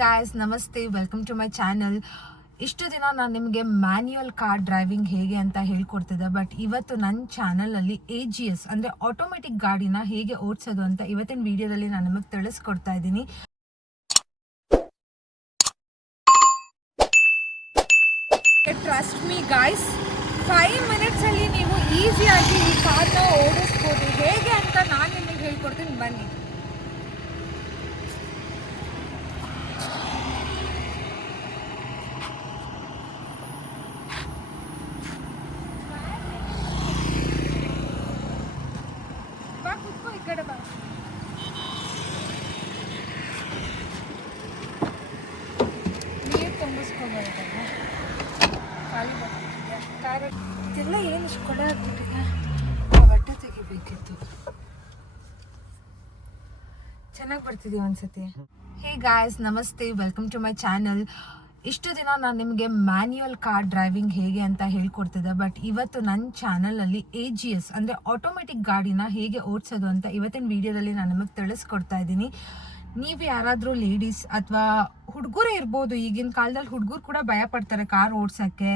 Guys ನಮಸ್ತೆ, welcome to my channel. ಇಷ್ಟು ದಿನ ನಾನು ನಿಮಗೆ ಮ್ಯಾನ್ಯುಯಲ್ ಕಾರ್ ಡ್ರೈವಿಂಗ್ ಹೇಗೆ ಅಂತ ಹೇಳ್ಕೊಡ್ತಿದ್ದೆ. ಬಟ್ ಇವತ್ತು ನನ್ನ ಚಾನಲಲ್ಲಿ AGS ಅಂದರೆ ಆಟೋಮೆಟಿಕ್ ಗಾಡಿನ ಹೇಗೆ ಓಡಿಸೋದು ಅಂತ ಇವತ್ತಿನ ವಿಡಿಯೋದಲ್ಲಿ ನಾನು ನಿಮಗೆ ತಿಳಿಸ್ಕೊಡ್ತಾ ಇದ್ದೀನಿ. ಟ್ರಸ್ಟ್ ಮೀ ಗಾಯ್ಸ್, 5 ಮಿನಿಟ್ಸಲ್ಲಿ ನೀವು ಈಸಿಯಾಗಿ ಈ ಕಾರ್ನ ಓಡಿಸ್ಬೋದು. ಹೇಗೆ ಅಂತ ನಾನು ನಿಮಗೆ ಹೇಳ್ಕೊಡ್ತೀನಿ, ಬನ್ನಿ. ನೀರು ತುಂಬಿಸ್ಕೋಬಾರ್ದಲ್ಲ, ಖಾಲಿ ಇದೆಲ್ಲ ಏನು ಇಷ್ಟು ಕೊಡ ಆಗ್ಬಿಟ್ಟಿದೆ. ಬಟ್ಟೆ ತೆಗಿಬೇಕಿತ್ತು. ಚೆನ್ನಾಗಿ ಬರ್ತಿದೀವಿ ಒಂದ್ಸತಿ. ಹೇ ಗಾಯ್ಸ್ ನಮಸ್ತೆ, ವೆಲ್ಕಮ್ ಟು ಮೈ ಚಾನಲ್. ಇಷ್ಟು ದಿನ ನಾನು ನಿಮಗೆ ಮ್ಯಾನ್ಯುಯಲ್ ಕಾರ್ ಡ್ರೈವಿಂಗ್ ಹೇಗೆ ಅಂತ ಹೇಳ್ಕೊಡ್ತಿದ್ದೆ. ಬಟ್ ಇವತ್ತು ನನ್ನ ಚಾನಲಲ್ಲಿ AGS ಅಂದರೆ ಆಟೋಮೆಟಿಕ್ ಗಾಡಿನ ಹೇಗೆ ಓಡಿಸೋದು ಅಂತ ಇವತ್ತಿನ ವಿಡಿಯೋದಲ್ಲಿ ನಾನು ನಿಮಗೆ ತಿಳಿಸ್ಕೊಡ್ತಾ ಇದ್ದೀನಿ. ನೀವು ಯಾರಾದರೂ ಲೇಡೀಸ್ ಅಥವಾ ಹುಡುಗರೇ ಇರ್ಬೋದು, ಈಗಿನ ಕಾಲದಲ್ಲಿ ಹುಡುಗರು ಕೂಡ ಭಯ ಪಡ್ತಾರೆ ಕಾರ್ ಓಡ್ಸೋಕ್ಕೆ,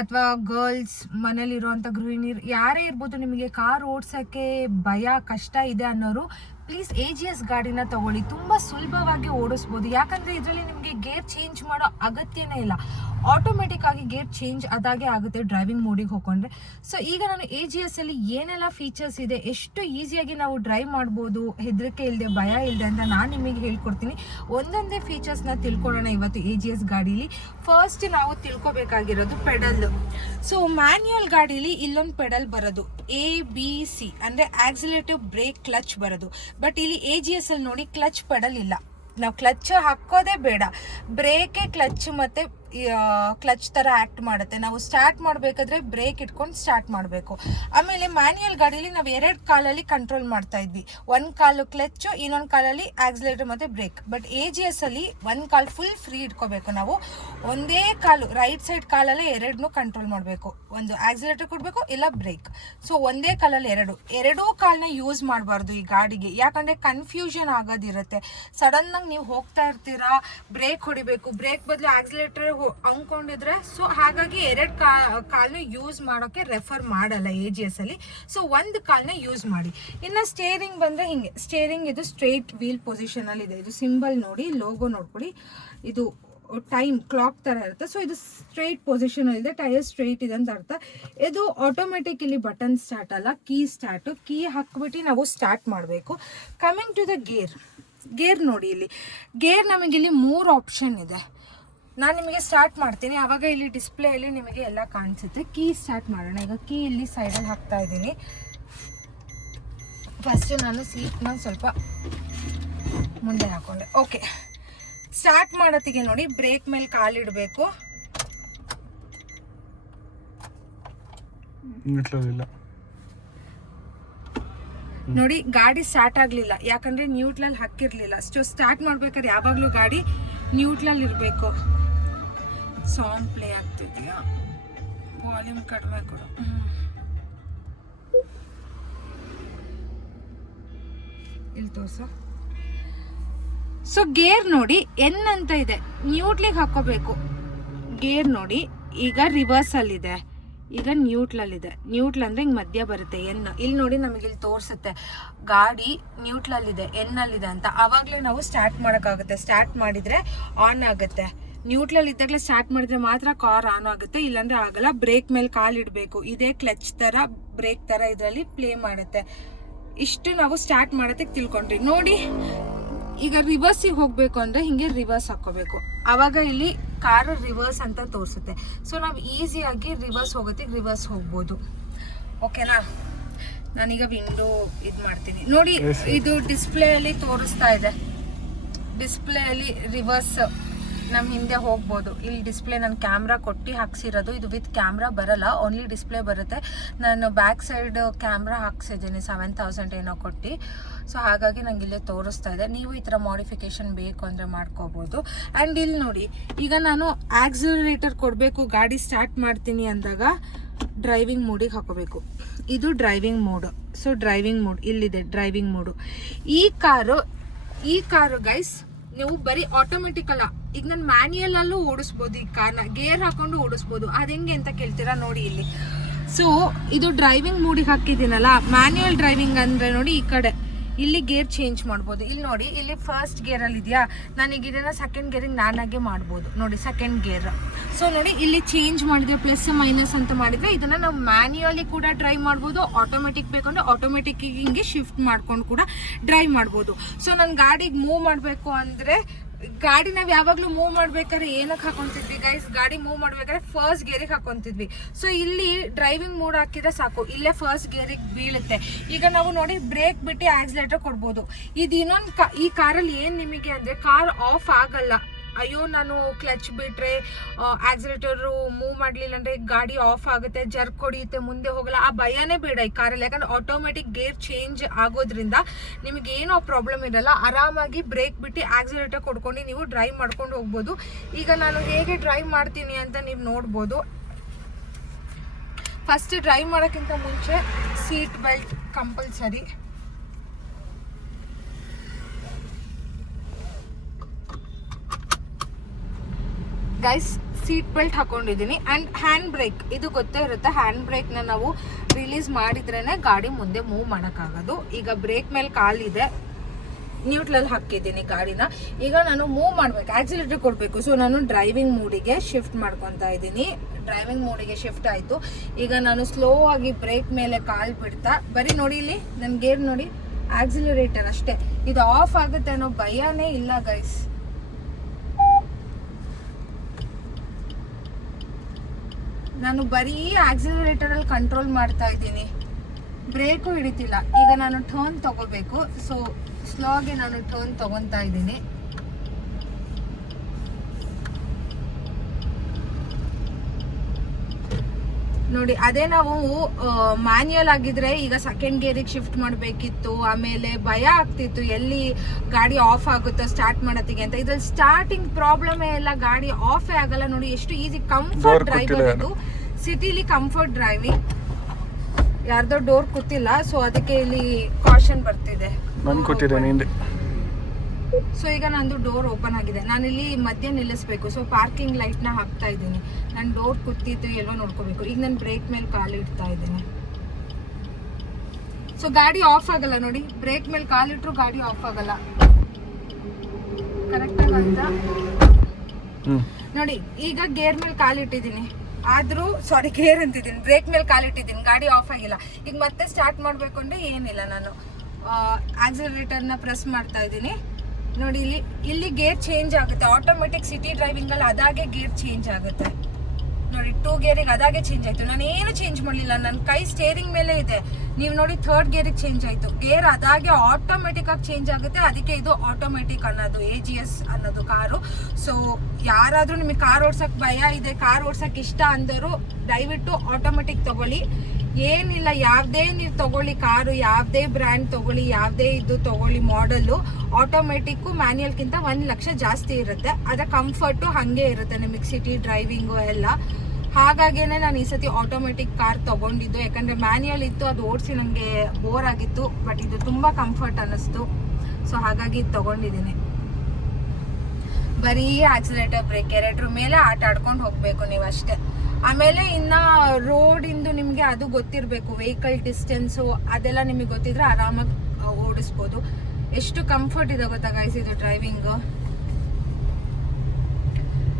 ಅಥವಾ ಗರ್ಲ್ಸ್ ಮನೇಲಿರುವಂಥ ಗೃಹಿಣಿಯರು ಯಾರೇ ಇರ್ಬೋದು, ನಿಮಗೆ ಕಾರ್ ಓಡ್ಸೋಕ್ಕೆ ಭಯ ಕಷ್ಟ ಇದೆ ಅನ್ನೋರು ಪ್ಲೀಸ್ AGS ಗಾಡಿನ ತಗೊಳ್ಳಿ. ತುಂಬ ಸುಲಭವಾಗಿ ಓಡಿಸ್ಬೋದು. ಯಾಕಂದರೆ ಇದರಲ್ಲಿ ನಿಮಗೆ ಗೇರ್ ಚೇಂಜ್ ಮಾಡೋ ಅಗತ್ಯನೇ ಇಲ್ಲ. ಆಟೋಮೆಟಿಕ್ ಆಗಿ ಗೇರ್ ಚೇಂಜ್ ಅದಾಗೆ ಆಗುತ್ತೆ ಡ್ರೈವಿಂಗ್ ಮೋಡಿಗೆ ಹೋಗ್ಕೊಂಡ್ರೆ. ಸೊ ಈಗ ನಾನು AGSಲ್ಲಿ ಏನೆಲ್ಲ ಫೀಚರ್ಸ್ ಇದೆ, ಎಷ್ಟು ಈಸಿಯಾಗಿ ನಾವು ಡ್ರೈವ್ ಮಾಡ್ಬೋದು ಹೆದರಿಕೆ ಇಲ್ಲದೆ, ಭಯ ಇಲ್ಲದೆ ಅಂತ ನಾನು ನಿಮಗೆ ಹೇಳ್ಕೊಡ್ತೀನಿ. ಒಂದೊಂದೇ ಫೀಚರ್ಸ್ನ ತಿಳ್ಕೊಳ್ಳೋಣ ಇವತ್ತು AGS ಗಾಡೀಲಿ. ಫಸ್ಟ್ ನಾವು ತಿಳ್ಕೊಬೇಕಾಗಿರೋದು ಪೆಡಲ್. ಸೊ ಮ್ಯಾನ್ಯುಯಲ್ ಗಾಡೀಲಿ ಇಲ್ಲೊಂದು ಪೆಡಲ್ ಬರೋದು ABC ಅಂದರೆ ಆಕ್ಸಿಲೇಟಿವ್ ಬ್ರೇಕ್ ಕ್ಲಚ್ ಬರೋದು. ಬಟ್ ಇಲ್ಲಿ AGSಲ್ಲಿ ನೋಡಿ ಕ್ಲಚ್ ಪೆಡಲ್ ಇಲ್ಲ. ನಾವು ಕ್ಲಚ್ ಹಾಕೋದೇ ಬೇಡ, ಬ್ರೇಕೆ ಕ್ಲಚ್ ಮತ್ತು ಕ್ಲಚ್ ಥರ ಆ್ಯಕ್ಟ್ ಮಾಡುತ್ತೆ. ನಾವು ಸ್ಟಾರ್ಟ್ ಮಾಡಬೇಕಾದ್ರೆ ಬ್ರೇಕ್ ಇಟ್ಕೊಂಡು ಸ್ಟಾರ್ಟ್ ಮಾಡಬೇಕು. ಆಮೇಲೆ ಮ್ಯಾನ್ಯುಯಲ್ ಗಾಡೀಲಿ ನಾವು 2 ಕಾಲಲ್ಲಿ ಕಂಟ್ರೋಲ್ ಮಾಡ್ತಾ ಇದ್ವಿ. ಒಂದು ಕಾಲು ಕ್ಲಚ್ಚು, ಇನ್ನೊಂದು ಕಾಲಲ್ಲಿ ಆಕ್ಸಿಲೇಟರ್ ಮತ್ತು ಬ್ರೇಕ್. ಬಟ್ AGSಲ್ಲಿ ಒಂದು ಕಾಲು ಫುಲ್ ಫ್ರೀ ಇಟ್ಕೋಬೇಕು. ನಾವು ಒಂದೇ ಕಾಲು ರೈಟ್ ಸೈಡ್ ಕಾಲಲ್ಲೇ ಎರಡನ್ನೂ ಕಂಟ್ರೋಲ್ ಮಾಡಬೇಕು. ಒಂದು ಆಕ್ಸಿಲೇಟರ್ ಕೊಡಬೇಕು, ಇಲ್ಲ ಬ್ರೇಕ್. ಸೊ ಒಂದೇ ಕಾಲಲ್ಲಿ ಎರಡೂ ಕಾಲನ್ನ ಯೂಸ್ ಮಾಡಬಾರ್ದು ಈ ಗಾಡಿಗೆ. ಯಾಕಂದರೆ ಕನ್ಫ್ಯೂಷನ್ ಆಗೋದಿರುತ್ತೆ. ಸಡನ್ನಾಗಿ ನೀವು ಹೋಗ್ತಾ ಇರ್ತೀರಾ, ಬ್ರೇಕ್ ಹೊಡಿಬೇಕು, ಬ್ರೇಕ್ ಬದಲು ಆಕ್ಸಿಲೇಟರ್ ಅಂದ್ಕೊಂಡಿದ್ರೆ. ಸೊ ಹಾಗಾಗಿ 2 ಕಾಲನ್ನು ಯೂಸ್ ಮಾಡೋಕ್ಕೆ ರೆಫರ್ ಮಾಡಲ್ಲ AGSಲ್ಲಿ. ಸೊ ಒಂದು ಕಾಲನ್ನ ಯೂಸ್ ಮಾಡಿ. ಇನ್ನು ಸ್ಟೇರಿಂಗ್ ಬಂದರೆ ಹಿಂಗೆ, ಸ್ಟೇರಿಂಗ್ ಇದು ಸ್ಟ್ರೈಟ್ ವೀಲ್ ಪೊಸಿಷನಲ್ಲಿ ಇದೆ. ಇದು ಸಿಂಬಲ್ ನೋಡಿ, ಲೋಗೋ ನೋಡ್ಕೊಳ್ಳಿ, ಇದು ಟೈಮ್ ಕ್ಲಾಕ್ ಥರ ಇರುತ್ತೆ. ಸೊ ಇದು ಸ್ಟ್ರೈಟ್ ಪೊಸಿಷನಲ್ಲಿ ಇದೆ, ಟೈರ್ ಸ್ಟ್ರೈಟ್ ಇದೆ ಅಂತ ಅರ್ಥ. ಇದು ಆಟೋಮೆಟಿಕ್, ಇಲ್ಲಿ ಬಟನ್ ಸ್ಟಾರ್ಟ್ ಅಲ್ಲ, ಕೀ ಸ್ಟಾರ್ಟು. ಕೀ ಹಾಕ್ಬಿಟ್ಟು ನಾವು ಸ್ಟಾರ್ಟ್ ಮಾಡಬೇಕು. ಕಮಿಂಗ್ ಟು ದ ಗೇರ್ ನೋಡಿ, ಇಲ್ಲಿ ಗೇರ್ ನಮಗಿಲ್ಲಿ 3 ಆಪ್ಷನ್ ಇದೆ. ನಾನು ನಿಮಗೆ ಸ್ಟಾರ್ಟ್ ಮಾಡ್ತೀನಿ, ಆವಾಗ ಇಲ್ಲಿ ಡಿಸ್ಪ್ಲೇಯಲ್ಲಿ ನಿಮಗೆ ಎಲ್ಲ ಕಾಣಿಸುತ್ತೆ. ಕೀ ಸ್ಟಾರ್ಟ್ ಮಾಡೋಣ. ಈಗ ಕೀ ಇಲ್ಲಿ ಸೈಡಲ್ಲಿ ಹಾಕ್ತಾ ಇದ್ದೀನಿ. ಫಸ್ಟು ನಾನು ಸೀಟ್ನ ಸ್ವಲ್ಪ ಮುಂದೆ ಹಾಕೊಂಡೆ. ಓಕೆ, ಸ್ಟಾರ್ಟ್ ಮಾಡೋತ್ತಿಗೆ ನೋಡಿ ಬ್ರೇಕ್ ಮೇಲೆ ಕಾಲಿಡಬೇಕು. ನೋಡಿ ಗಾಡಿ ಸ್ಟಾರ್ಟ್ ಆಗಲಿಲ್ಲ, ಯಾಕಂದರೆ ನ್ಯೂಟ್ರಲ್ಲಿ ಹಾಕಿರಲಿಲ್ಲ. ಸ್ಟಾರ್ಟ್ ಮಾಡ್ಬೇಕಾದ್ರೆ ಯಾವಾಗಲೂ ಗಾಡಿ ನ್ಯೂಟ್ರಲ್ಲಿ ಇರಬೇಕು. Song play ಆಗ್ತಿದೆಯಾ? ವಾಲ್ಯೂಮ್ ಕಡಿಮೆ ಕೊಡು. ಇಲ್ಲಿ ತೋರ್ಸ. ಸೊ ಗೇರ್ ನೋಡಿ N ಅಂತ ಇದೆ, ನ್ಯೂಟ್ಲಿಗೆ ಹಾಕೋಬೇಕು. ಗೇರ್ ನೋಡಿ ಈಗ ರಿವರ್ಸಲ್ಲಿದೆ, ಈಗ ನ್ಯೂಟ್ರಲ್ಲಿದೆ. ನ್ಯೂಟ್ರಲ್ ಅಂದರೆ ಹಿಂಗೆ ಮಧ್ಯ ಬರುತ್ತೆ N. ಇಲ್ಲಿ ನೋಡಿ ನಮಗೆ ಇಲ್ಲಿ ತೋರಿಸುತ್ತೆ ಗಾಡಿ ನ್ಯೂಟ್ರಲ್ಲಿದೆ, N-ಅಲ್ಲಿದೆ ಅಂತ. ಆವಾಗಲೇ ನಾವು ಸ್ಟಾರ್ಟ್ ಮಾಡೋಕ್ಕಾಗುತ್ತೆ. ಸ್ಟಾರ್ಟ್ ಮಾಡಿದರೆ ಆನ್ ಆಗುತ್ತೆ. ನ್ಯೂಟ್ರಲ್ ಇದ್ದಾಗಲೇ ಸ್ಟಾರ್ಟ್ ಮಾಡಿದರೆ ಮಾತ್ರ ಕಾರ್ ಆನ್ ಆಗುತ್ತೆ, ಇಲ್ಲಾಂದರೆ ಆಗಲ್ಲ. ಬ್ರೇಕ್ ಮೇಲೆ ಕಾಲಿಡಬೇಕು. ಇದೇ ಕ್ಲಚ್ ಥರ, ಬ್ರೇಕ್ ಥರ ಇದರಲ್ಲಿ ಪ್ಲೇ ಮಾಡುತ್ತೆ. ಇಷ್ಟು ನಾವು ಸ್ಟಾರ್ಟ್ ಮಾಡೋದಕ್ಕೆ ತಿಳ್ಕೊಂಡ್ರಿ. ನೋಡಿ ಈಗ ರಿವರ್ಸಿಗೆ ಹೋಗಬೇಕು ಅಂದರೆ ಹಿಂಗೆ ರಿವರ್ಸ್ ಹಾಕ್ಕೋಬೇಕು. ಆವಾಗ ಇಲ್ಲಿ ಕಾರು ರಿವರ್ಸ್ ಅಂತ ತೋರಿಸುತ್ತೆ. ಸೊ ನಾವು ಈಸಿಯಾಗಿ ರಿವರ್ಸ್ ರಿವರ್ಸ್ ಹೋಗ್ಬೋದು. ಓಕೆನಾ? ನಾನೀಗ ವಿಂಡೋ ಇದು ಮಾಡ್ತೀನಿ. ನೋಡಿ ಇದು ಡಿಸ್ಪ್ಲೇಯಲ್ಲಿ ತೋರಿಸ್ತಾ ಇದೆ. ಡಿಸ್ಪ್ಲೇಯಲ್ಲಿ ರಿವರ್ಸ್ ನಮ್ಮ ಹಿಂದೆ ಹೋಗ್ಬೋದು. ಇಲ್ಲಿ ಡಿಸ್ಪ್ಲೇ ನಾನು ಕ್ಯಾಮ್ರಾ ಕೊಟ್ಟು ಹಾಕ್ಸಿರೋದು. ಇದು ವಿತ್ ಕ್ಯಾಮ್ರಾ ಬರಲ್ಲ, ಓನ್ಲಿ ಡಿಸ್ಪ್ಲೇ ಬರುತ್ತೆ. ನಾನು ಬ್ಯಾಕ್ ಸೈಡ್ ಕ್ಯಾಮ್ರಾ ಹಾಕ್ಸಿದ್ದೀನಿ 7000 ಏನೋ ಕೊಟ್ಟು. ಸೊ ಹಾಗಾಗಿ ನಂಗೆ ಇಲ್ಲೇ ತೋರಿಸ್ತಾ ಇದೆ. ನೀವು ಈ ಥರ ಮಾಡಿಫಿಕೇಶನ್ ಬೇಕು ಅಂದರೆ ಮಾಡ್ಕೋಬೋದು. ಆ್ಯಂಡ್ ಇಲ್ಲಿ ನೋಡಿ, ಈಗ ನಾನು ಆಕ್ಸಿಲರೇಟರ್ ಕೊಡಬೇಕು, ಗಾಡಿ ಸ್ಟಾರ್ಟ್ ಮಾಡ್ತೀನಿ ಅಂದಾಗ ಡ್ರೈವಿಂಗ್ ಮೋಡಿಗೆ ಹಾಕೋಬೇಕು. ಇದು driving mode. So driving mode ಇಲ್ಲಿದೆ, ಡ್ರೈವಿಂಗ್ ಮೋಡು. ಈ ಕಾರು ಗೈಸ್ ನೀವು ಬರೀ ಆಟೋಮೆಟಿಕ್ ಅಲ್ಲ, ಈಗ ನಾನು ಮ್ಯಾನ್ಯಲ್ ಅಲ್ಲೂ ಓಡಿಸ್ಬೋದು ಈ ಕಾರ್ನ, ಗೇರ್ ಹಾಕೊಂಡು ಓಡಿಸ್ಬೋದು. ಅದು ಹೆಂಗೆ ಅಂತ ಕೇಳ್ತೀರಾ, ನೋಡಿ ಇಲ್ಲಿ. ಸೊ ಇದು ಡ್ರೈವಿಂಗ್ ಮೂಡಿಗೆ ಹಾಕಿದ್ದೀನಲ್ಲ, ಮ್ಯಾನ್ಯಲ್ ಡ್ರೈವಿಂಗ್ ಅಂದರೆ ನೋಡಿ ಈ ಕಡೆ ಇಲ್ಲಿ ಗೇರ್ ಚೇಂಜ್ ಮಾಡ್ಬೋದು. ಇಲ್ಲಿ ನೋಡಿ, ಇಲ್ಲಿ ಫಸ್ಟ್ ಗೇರಲ್ಲಿ ಇದೆಯಾ, ನಾನೀಗ ಇದನ್ನು ಸೆಕೆಂಡ್ ಗೇರಿಗೆ ನಾನಾಗೆ ಮಾಡ್ಬೋದು. ನೋಡಿ ಸೆಕೆಂಡ್ ಗೇರ್. ಸೊ ನೋಡಿ ಇಲ್ಲಿ ಚೇಂಜ್ ಮಾಡಿದ್ರೆ ಪ್ಲಸ್ ಮೈನಸ್ ಅಂತ ಮಾಡಿದರೆ ಇದನ್ನು ನಾವು ಮ್ಯಾನ್ಯಲಿ ಕೂಡ ಡ್ರೈವ್ ಮಾಡ್ಬೋದು, ಆಟೋಮೆಟಿಕ್ ಬೇಕಂದ್ರೆ ಆಟೋಮೆಟಿಕ್ಕಿಗೆ ಹಿಂಗೆ ಶಿಫ್ಟ್ ಮಾಡ್ಕೊಂಡು ಕೂಡ ಡ್ರೈವ್ ಮಾಡ್ಬೋದು. ಸೊ ನನ್ನ ಗಾಡಿಗೆ ಮೂವ್ ಮಾಡಬೇಕು ಅಂದರೆ, ಗಾಡಿ ನಾವು ಯಾವಾಗಲೂ ಮೂವ್ ಮಾಡ್ಬೇಕಾದ್ರೆ ಏನಕ್ಕೆ ಹಾಕೊಂತಿದ್ವಿ ಗೈಸ್, ಗಾಡಿ ಮೂವ್ ಮಾಡ್ಬೇಕಾದ್ರೆ ಫಸ್ಟ್ ಗೇರಿಗೆ ಹಾಕೊಂತಿದ್ವಿ. ಸೊ ಇಲ್ಲಿ ಡ್ರೈವಿಂಗ್ ಮೂಡ್ ಹಾಕಿದ್ರೆ ಸಾಕು, ಇಲ್ಲೇ ಫಸ್ಟ್ ಗೇರಿಗೆ ಬೀಳುತ್ತೆ. ಈಗ ನಾವು ನೋಡಿ ಬ್ರೇಕ್ ಬಿಟ್ಟು ಆಕ್ಸಿಲೇಟರ್ ಕೊಡ್ಬೋದು. ಇದು ಇನ್ನೊಂದು ಈ ಕಾರಲ್ಲಿ ಏನು ನಿಮಗೆ ಅಂದರೆ, ಕಾರ್ ಆಫ್ ಆಗಲ್ಲ. ಅಯ್ಯೋ ನಾನು ಕ್ಲಚ್ ಬಿಟ್ರೆ ಆಕ್ಸಿಲೇಟರು ಮೂವ್ ಮಾಡಲಿಲ್ಲ ಅಂದರೆ ಗಾಡಿ ಆಫ್ ಆಗುತ್ತೆ, ಜರ್ಕ್ ಹೊಡಿಯುತ್ತೆ, ಮುಂದೆ ಹೋಗಲ್ಲ, ಆ ಭಯನೇ ಬೇಡ ಈ ಕಾರಲ್ಲಿ. ಯಾಕಂದ್ರೆ ಆಟೋಮೆಟಿಕ್ ಗೇರ್ ಚೇಂಜ್ ಆಗೋದ್ರಿಂದ ನಿಮಗೆ ಏನೋ ಪ್ರಾಬ್ಲಮ್ ಇರಲ್ಲ. ಆರಾಮಾಗಿ ಬ್ರೇಕ್ ಬಿಟ್ಟು ಆಕ್ಸಿಲೇಟರ್ ಕೊಡ್ಕೊಂಡು ನೀವು ಡ್ರೈವ್ ಮಾಡ್ಕೊಂಡು ಹೋಗ್ಬೋದು. ಈಗ ನಾನು ಹೇಗೆ ಡ್ರೈವ್ ಮಾಡ್ತೀನಿ ಅಂತ ನೀವು ನೋಡ್ಬೋದು. ಫಸ್ಟ್ ಡ್ರೈವ್ ಮಾಡೋಕ್ಕಿಂತ ಮುಂಚೆ seat belt compulsory. Guys seat belt ಹಾಕೊಂಡಿದ್ದೀನಿ. ಆ್ಯಂಡ್ ಹ್ಯಾಂಡ್ ಬ್ರೇಕ್ ಇದು ಗೊತ್ತೇ ಇರುತ್ತೆ, ಹ್ಯಾಂಡ್ ಬ್ರೇಕ್ನ ನಾವು ರಿಲೀಸ್ ಮಾಡಿದ್ರೇ ಗಾಡಿ ಮುಂದೆ ಮೂವ್ ಮಾಡೋಕ್ಕಾಗೋದು. ಈಗ ಬ್ರೇಕ್ ಮೇಲೆ ಕಾಲಿದೆ, ನ್ಯೂಟ್ರಲ್ ಹಾಕಿದ್ದೀನಿ ಗಾಡಿನ. ಈಗ ನಾನು ಮೂವ್ ಮಾಡಬೇಕು, ಆಕ್ಸಿಲೇಟರ್ ಕೊಡಬೇಕು. ಸೊ ನಾನು ಡ್ರೈವಿಂಗ್ ಮೂಡಿಗೆ ಶಿಫ್ಟ್ ಮಾಡ್ಕೊತಾ ಇದ್ದೀನಿ. ಡ್ರೈವಿಂಗ್ ಮೂಡಿಗೆ ಶಿಫ್ಟ್ ಆಯಿತು. ಈಗ ನಾನು ಸ್ಲೋ ಆಗಿ ಬ್ರೇಕ್ ಮೇಲೆ ಕಾಲು ಬಿಡ್ತಾ, ಬರೀ ನೋಡಿ ಇಲ್ಲಿ ನನ್ನ ಗೇರ್ ನೋಡಿ, ಆಕ್ಸಿಲರೇಟರ್ ಅಷ್ಟೇ. ಇದು ಆಫ್ ಆಗುತ್ತೆ ಅನ್ನೋ ಭಯನೇ ಇಲ್ಲ ಗೈಸ್. ನಾನು ಬರೀ ಆಕ್ಸಿಲರೇಟರಲ್ಲಿ ಕಂಟ್ರೋಲ್ ಮಾಡ್ತಾ ಇದ್ದೀನಿ, ಬ್ರೇಕು ಹಿಡಿತಿಲ್ಲ. ಈಗ ನಾನು ಟರ್ನ್ ತಗೋಬೇಕು. ಸೊ ಸ್ಲೋ ಆಗಿ ನಾನು ಟರ್ನ್ ತಗೊತಾ ಇದ್ದೀನಿ. ನೋಡಿ ಅದೇ ನಾವು ಮ್ಯಾನ್ಯಲ್ ಆಗಿದ್ರೆ ಈಗ ಸೆಕೆಂಡ್ ಗೇರಿಗೆ ಶಿಫ್ಟ್ ಮಾಡಬೇಕಿತ್ತು, ಆಮೇಲೆ ಭಯ ಆಗ್ತಿತ್ತು ಎಲ್ಲಿ ಗಾಡಿ ಆಫ್ ಆಗುತ್ತೋ ಸ್ಟಾರ್ಟ್ ಮಾಡೋತ್ತಿಗೆ ಅಂತ. ಇದ್ರಲ್ಲಿ ಸ್ಟಾರ್ಟಿಂಗ್ ಪ್ರಾಬ್ಲಮೇ ಇಲ್ಲ, ಗಾಡಿ ಆಫೇ ಆಗಲ್ಲ. ನೋಡಿ ಎಷ್ಟು ಈಸಿ, ಕಂಫರ್ಟ್ ಡ್ರೈವಿಂಗ್ ಇದು. ಸಿಟಿಲಿ ಕಂಫರ್ಟ್ ಡ್ರೈವಿಂಗ್. ಯಾರ್ದೋ ಡೋರ್ ಕೂತಿಲ್ಲ, ಸೊ ಅದಕ್ಕೆ ಇಲ್ಲಿ ಕಾಷನ್ ಬರ್ತಿದೆ. ಸೊ ಈಗ ನಂದು ಡೋರ್ ಓಪನ್ ಆಗಿದೆ, ನಾನಿಲ್ಲಿ ಮಧ್ಯೆ ನಿಲ್ಲಿಸ್ಬೇಕು. ಸೊ ಪಾರ್ಕಿಂಗ್ ಲೈಟ್ನ ಹಾಕ್ತಾ ಇದ್ದೀನಿ. ನಾನು ಡೋರ್ ಕೂತಿದ್ದು ಎಲ್ಲೋ ನೋಡ್ಕೋಬೇಕು. ಈಗ ನಾನು ಬ್ರೇಕ್ ಮೇಲೆ ಕಾಲು ಇಡ್ತಾ ಇದ್ದೀನಿ. ಸೊ ಗಾಡಿ ಆಫ್ ಆಗಲ್ಲ ನೋಡಿ, ಬ್ರೇಕ್ ಮೇಲೆ ಕಾಲಿಟ್ರು ಗಾಡಿ ಆಫ್ ಆಗಲ್ಲ. ಕರೆಕ್ಟಾಗಿ ಅಂತ ನೋಡಿ. ಈಗ ಗೇರ್ ಮೇಲೆ ಕಾಲಿಟ್ಟಿದ್ದೀನಿ, ಆದರೂ ಗೇರ್ ಅಂತಿದ್ದೀನಿ, ಬ್ರೇಕ್ ಮೇಲೆ ಕಾಲಿಟ್ಟಿದ್ದೀನಿ, ಗಾಡಿ ಆಫ್ ಆಗಿಲ್ಲ. ಈಗ ಮತ್ತೆ ಸ್ಟಾರ್ಟ್ ಮಾಡಬೇಕು ಅಂದರೆ ಏನಿಲ್ಲ, ನಾನು ಆಕ್ಸಿಲರೇಟರ್ನ ಪ್ರೆಸ್ ಮಾಡ್ತಾ ಇದ್ದೀನಿ. ನೋಡಿ ಇಲ್ಲಿ ಗೇರ್ ಚೇಂಜ್ ಆಗುತ್ತೆ ಆಟೋಮೆಟಿಕ್. ಸಿಟಿ ಡ್ರೈವಿಂಗಲ್ಲಿ ಅದಾಗೆ ಗೇರ್ ಚೇಂಜ್ ಆಗುತ್ತೆ ನೋಡಿ. 2 ಗೇರಿಗೆ ಅದಾಗೆ ಚೇಂಜ್ ಆಯಿತು, ನಾನು ಏನು ಚೇಂಜ್ ಮಾಡಲಿಲ್ಲ, ನನ್ನ ಕೈ ಸ್ಟೇರಿಂಗ್ ಮೇಲೆ ಇದೆ. ನೀವು ನೋಡಿ 3rd ಗೇರಿಗೆ ಚೇಂಜ್ ಆಯಿತು, ಗೇರ್ ಅದಾಗೆ ಆಟೋಮೆಟಿಕ್ ಆಗಿ ಚೇಂಜ್ ಆಗುತ್ತೆ. ಅದಕ್ಕೆ ಇದು ಆಟೋಮೆಟಿಕ್ ಅನ್ನೋದು, AGS ಅನ್ನೋದು ಕಾರು. ಸೊ ಯಾರಾದರೂ ನಿಮಗೆ ಕಾರ್ ಓಡ್ಸೋಕ್ಕೆ ಭಯ ಇದೆ, ಕಾರ್ ಓಡ್ಸೋಕ್ಕೆ ಇಷ್ಟ ಅಂದರು ದಯವಿಟ್ಟು ಆಟೋಮೆಟಿಕ್ ತಗೊಳ್ಳಿ. ಏನಿಲ್ಲ, ಯಾವುದೇ ನೀವು ತಗೊಳ್ಳಿ ಕಾರು, ಯಾವುದೇ ಬ್ರ್ಯಾಂಡ್ ತಗೊಳ್ಳಿ, ಯಾವುದೇ ಇದು ತಗೊಳ್ಳಿ ಮಾಡೆಲ್ಲು, ಆಟೋಮೆಟಿಕ್ಕು ಮ್ಯಾನ್ಯಲ್ಗಿಂತ 1 ಲಕ್ಷ ಜಾಸ್ತಿ ಇರುತ್ತೆ. ಅದರ ಕಂಫರ್ಟು ಹಾಗೆ ಇರುತ್ತೆ ನಿಮಗೆ, ಸಿಟಿ ಡ್ರೈವಿಂಗು ಎಲ್ಲ. ಹಾಗಾಗಿಯೇ ನಾನು ಈ ಸತಿ ಆಟೋಮೆಟಿಕ್ ಕಾರ್ ತೊಗೊಂಡಿದ್ದು. ಯಾಕಂದರೆ ಮ್ಯಾನ್ಯಲ್ ಇತ್ತು, ಅದು ಓಡಿಸಿ ನನಗೆ ಬೋರ್ ಆಗಿತ್ತು. ಬಟ್ ಇದು ತುಂಬ ಕಂಫರ್ಟ್ ಅನ್ನಿಸ್ತು, ಸೊ ಹಾಗಾಗಿ ಇದು ತೊಗೊಂಡಿದ್ದೀನಿ. ಬರೀ ಆಕ್ಸಿಲೇಟರ್ ಬ್ರೇಕ್ ಎರಡರ ಮೇಲೆ ಆಟ ಆಡ್ಕೊಂಡು ಹೋಗಬೇಕು ನೀವು ಅಷ್ಟೇ. ಆಮೇಲೆ ಇನ್ನು ರೋಡಿಂದು ನಿಮಗೆ ಅದು ಗೊತ್ತಿರಬೇಕು, ವೆಹಿಕಲ್ ಡಿಸ್ಟೆನ್ಸು ಅದೆಲ್ಲ ನಿಮಗೆ ಗೊತ್ತಿದ್ರೆ ಆರಾಮಾಗಿ ಓಡಿಸ್ಬೋದು. ಎಷ್ಟು ಕಂಫರ್ಟ್ ಇದೆ ಗೊತ್ತಾ ಗೈಸ್ ಇದು ಡ್ರೈವಿಂಗು.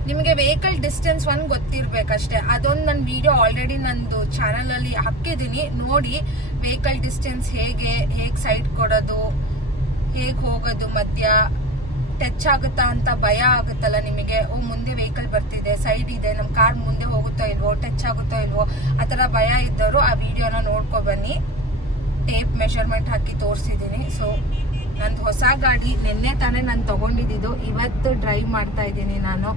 ನಿಮಗೆ ವೆಹಿಕಲ್ ಡಿಸ್ಟೆನ್ಸ್ ಒಂದು ಗೊತ್ತಿರಬೇಕಷ್ಟೇ. ಅದೊಂದು ನನ್ನ ವಿಡಿಯೋ ಆಲ್ರೆಡಿ ನಂದು ಚಾನಲಲ್ಲಿ ಹಾಕಿದ್ದೀನಿ, ನೋಡಿ. ವೆಹಿಕಲ್ ಡಿಸ್ಟೆನ್ಸ್ ಹೇಗೆ ಸೈಡ್ ಕೊಡೋದು, ಹೇಗೆ ಹೋಗೋದು, ಮಧ್ಯ ಟಚ್ ಆಗುತ್ತಾ ಅಂತ ಭಯ ಆಗುತ್ತಲ್ಲ ನಿಮಗೆ. ಮುಂದೆ ವೆಹಿಕಲ್ ಬರ್ತಿದೆ, ಸೈಡ್ ಇದೆ, ನಮ್ಮ ಕಾರ್ ಮುಂದೆ ಹೋಗುತ್ತೋ ಇಲ್ವೋ, ಟಚ್ ಆಗುತ್ತೋ ಇಲ್ವೋ, ಆ ಥರ ಭಯ ಇದ್ದವರು ಆ ವಿಡಿಯೋನ ನೋಡ್ಕೊ ಬನ್ನಿ. ಟೇಪ್ ಮೆಷರ್ಮೆಂಟ್ ಹಾಕಿ ತೋರಿಸಿದ್ದೀನಿ. ಸೊ ನಂದು ಹೊಸ ಗಾಡಿ ನಿನ್ನೆ ತಾನೇ ನಾನು ತೊಗೊಂಡಿದ್ದು, ಇವತ್ತು ಡ್ರೈವ್ ಮಾಡ್ತಾ ಇದ್ದೀನಿ ನಾನು.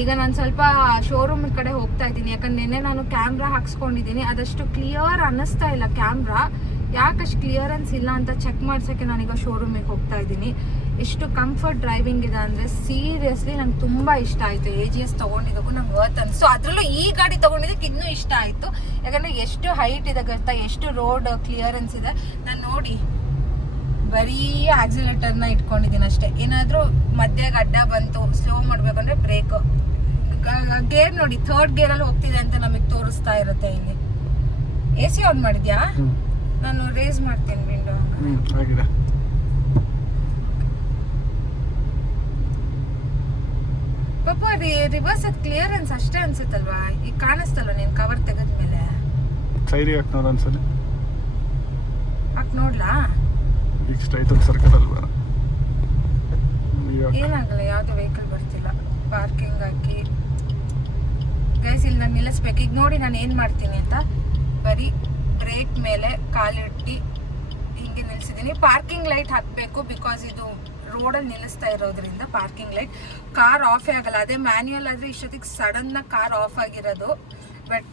ಈಗ ನಾನು ಸ್ವಲ್ಪ ಶೋರೂಮ್ ಕಡೆ ಹೋಗ್ತಾ ಇದ್ದೀನಿ, ಯಾಕಂದ್ರೆ ನಿನ್ನೆ ನಾನು ಕ್ಯಾಮ್ರಾ ಹಾಕ್ಸ್ಕೊಂಡಿದ್ದೀನಿ, ಅದಷ್ಟು ಕ್ಲಿಯರ್ ಅನ್ನಿಸ್ತಾ ಇಲ್ಲ ಕ್ಯಾಮ್ರಾ. ಯಾಕಷ್ಟು ಕ್ಲಿಯರೆನ್ಸ್ ಇಲ್ಲ ಅಂತ ಚೆಕ್ ಮಾಡ್ಸೋಕ್ಕೆ ನಾನೀಗ ಶೋರೂಮಿಗೆ ಹೋಗ್ತಾ ಇದ್ದೀನಿ. ಎಷ್ಟು ಕಂಫರ್ಟ್ ಡ್ರೈವಿಂಗ್ ಇದೆ ಅಂದರೆ ಸೀರಿಯಸ್ಲಿ ನಂಗೆ ತುಂಬ ಇಷ್ಟ ಆಯಿತು. AGS ತೊಗೊಂಡಿದ್ದಕ್ಕೂ ನಂಗೆ ವರ್ತ್ ಅನಿಸ್ತು. ಅದರಲ್ಲೂ ಈ ಗಾಡಿ ತೊಗೊಂಡಿದ್ದಕ್ಕೆ ಇನ್ನೂ ಇಷ್ಟ ಆಯಿತು. ಯಾಕಂದರೆ ಎಷ್ಟು ಹೈಟ್ ಇದೆ ಗೊತ್ತಾ, ಎಷ್ಟು ರೋಡ್ ಕ್ಲಿಯರೆನ್ಸ್ ಇದೆ. ನಾನು ನೋಡಿ ಬರೀ ಆಕ್ಸಿಲೇಟರ್ನ ಇಟ್ಕೊಂಡಿದ್ದೀನಿ ಅಷ್ಟೇ. ಏನಾದರೂ ಮಧ್ಯೆ ಅಡ್ಡ ಬಂತು ಸ್ಲೋ ಮಾಡಬೇಕಂದ್ರೆ ಬ್ರೇಕ್. ಗೇರ್ ನೋಡಿ, 3rd ಗೇರಲ್ಲಿ ಹೋಗ್ತಿದೆ ಅಂತ ನಮಗೆ ತೋರಿಸ್ತಾ ಇರುತ್ತೆ ಇಲ್ಲಿ. AC ಆನ್ ಮಾಡಿದ್ಯಾ? ನಾನು ರೇಸ್ ಮಾಡ್ತೀನಿ ವಿಂಡೋ. ಆಗಿದೆ. ಪಾಪ ರಿವರ್ಸ್ ಅದು ಕ್ಲಿಯರೆನ್ಸ್ ಅಷ್ಟೇ ಅನ್ಸುತ್ತಲ್ವಾ? ಈಗ ಕಾಣಿಸ್ತಲ್ವ ನೀನು ಕವರ್ ತೆಗೆದ್ಮೇಲೆ? ಸೈಡಿಗೆ ಹಾಕಿ ನೋಡು ಒಂದ್ಸಲ. ಹಾಕಿ ನೋಡ್ಲಾ? ಈಗ ಸ್ಟ್ರೈಟ್ ಸರ್ಕಲ್ ಅಲ್ವಾ? ಏನಾಗಲ್ಲ, ಯಾವುದೇ ವೆಹಿಕಲ್ ಬರ್ತಿಲ್ಲ. ಪಾರ್ಕಿಂಗ್ ಹಾಕಿ ಗೈಸ್ ಇಲ್ಲಿ ನಾನು ನಿಲ್ಲಿಸ್ಬೇಕು. ಈಗ ನೋಡಿ ನಾನು ಏನು ಮಾಡ್ತೀನಿ ಅಂತ, ಬರೀ ಬ್ರೇಕ್ ಮೇಲೆ ಕಾಲಿಟ್ಟು ಹಿಂಗೆ ನಿಲ್ಲಿಸಿದ್ದೀನಿ. ಪಾರ್ಕಿಂಗ್ ಲೈಟ್ ಹಾಕಬೇಕು, ಬಿಕಾಸ್ ಇದು ರೋಡಲ್ಲಿ ನಿಲ್ಲಿಸ್ತಾ ಇರೋದ್ರಿಂದ ಪಾರ್ಕಿಂಗ್ ಲೈಟ್. ಕಾರ್ ಆಫೇ ಆಗಲ್ಲ. ಅದೇ ಮ್ಯಾನ್ಯುಯಲ್ ಆದರೆ ಇಷ್ಟೊತ್ತಿಗೆ ಸಡನ್ನಾಗಿ ಕಾರ್ ಆಫ್ ಆಗಿರೋದು, ಬಟ್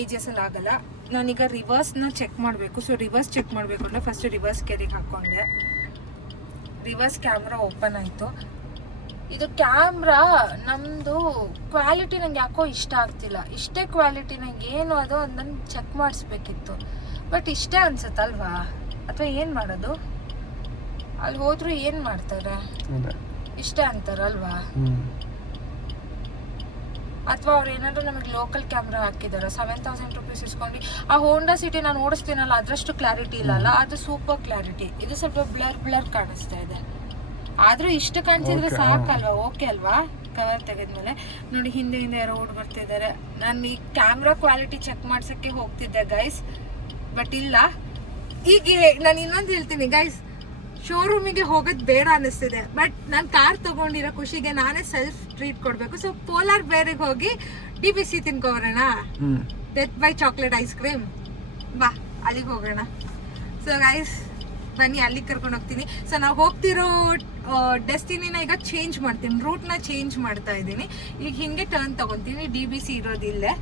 AGS ಅಲ್ಲಿ ಆಗಲ್ಲ. ನಾನೀಗ ರಿವರ್ಸ್ನ ಚೆಕ್ ಮಾಡಬೇಕು. ಸೊ ರಿವರ್ಸ್ ಚೆಕ್ ಮಾಡಬೇಕು ಅಂದರೆ ಫಸ್ಟ್ ರಿವರ್ಸ್ ಕೇರಿಗೆ ಹಾಕ್ಕೊಂಡೆ. ರಿವರ್ಸ್ ಕ್ಯಾಮ್ರಾ ಓಪನ್ ಆಯಿತು. ಇದು ಕ್ಯಾಮ್ರಾ ನಮ್ಮದು ಕ್ವಾಲಿಟಿ ನಂಗೆ ಯಾಕೋ ಇಷ್ಟ ಆಗ್ತಿಲ್ಲ. ಇಷ್ಟೇ ಕ್ವಾಲಿಟಿ ನಂಗೆ ಏನು ಅದು ನನಗೆ ಚೆಕ್ ಮಾಡಿಸ್ಬೇಕಿತ್ತು, ಬಟ್ ಇಷ್ಟೇ ಅನ್ಸುತ್ತಲ್ವಾ? ಅಥವಾ ಏನು ಮಾಡೋದು? ಅಲ್ಲಿ ಹೋದ್ರು ಏನು ಮಾಡ್ತಾರೆ? ಇಷ್ಟೇ ಅಂತಾರಲ್ವಾ? ಅಥವಾ ಅವ್ರು ಏನಾದ್ರು ನಮಗೆ ಲೋಕಲ್ ಕ್ಯಾಮ್ರಾ ಹಾಕಿದಾರೆ, 7000 ರೂಪೀಸ್ ಇಸ್ಕೊಂಡು. ಆ ಹೋಂಡಾ ಸಿಟಿ ನಾನು ಓಡಿಸ್ತೀನಲ್ಲ ಅದರಷ್ಟು ಕ್ಲಾರಿಟಿ ಇಲ್ಲಲ್ಲ, ಅದು ಸೂಪರ್ ಕ್ಲಾರಿಟಿ. ಇದು ಸ್ವಲ್ಪ ಬ್ಲರ್ ಕಾಣಿಸ್ತಾ ಇದೆ. ಆದ್ರೂ ಇಷ್ಟು ಕಾಣಿಸಿದ್ರೆ ಸಾಕಲ್ವಾ? ಓಕೆ ಅಲ್ವಾ? ಕವರ್ ತೆಗೆದ್ಮೇಲೆ ನೋಡಿ ಹಿಂದೆ ರೋಡ್ ಬರ್ತಿದ್ದಾರೆ. ನಾನು ಈ ಕ್ಯಾಮ್ರಾ ಕ್ವಾಲಿಟಿ ಚೆಕ್ ಮಾಡ್ಸಕ್ಕೆ ಹೋಗ್ತಿದ್ದೆ ಗೈಸ್, ಬಟ್ ಇಲ್ಲ. ಈಗ ನಾನು ಇನ್ನೊಂದು ಹೇಳ್ತೀನಿ ಗೈಸ್, ಶೋರೂಮಿಗೆ ಹೋಗೋದು ಬೇಡ ಅನ್ನಿಸ್ತಿದೆ, ಬಟ್ ನಾನು ಕಾರ್ ತಗೊಂಡಿರೋ ಖುಷಿಗೆ ನಾನೇ ಸೆಲ್ಫ್ ಟ್ರೀಟ್ ಕೊಡಬೇಕು. ಸೊ ಪೋಲಾರ್ ಬೇರಿಗೆ ಹೋಗಿ DBC ತಿನ್ಕೋಬರೋಣ, death by chocolate ice cream. ಬಾ ಅಲ್ಲಿಗೆ ಹೋಗೋಣ. ಸೊ ಗೈಸ್ ಬನ್ನಿ, ಅಲ್ಲಿಗೆ ಕರ್ಕೊಂಡು ಹೋಗ್ತೀನಿ. ಸೊ ನಾವು ಹೋಗ್ತಿರೋ ಡೆಸ್ಟಿನಿನ ಈಗ ಚೇಂಜ್ ಮಾಡ್ತೀನಿ, ರೂಟ್ನ ಚೇಂಜ್ ಮಾಡ್ತಾ ಇದ್ದೀನಿ. ಈಗ ಹಿಂಗೆ ಟರ್ನ್ ತಗೊತೀನಿ, DBC ಇರೋದಿಲ್ಲೇ.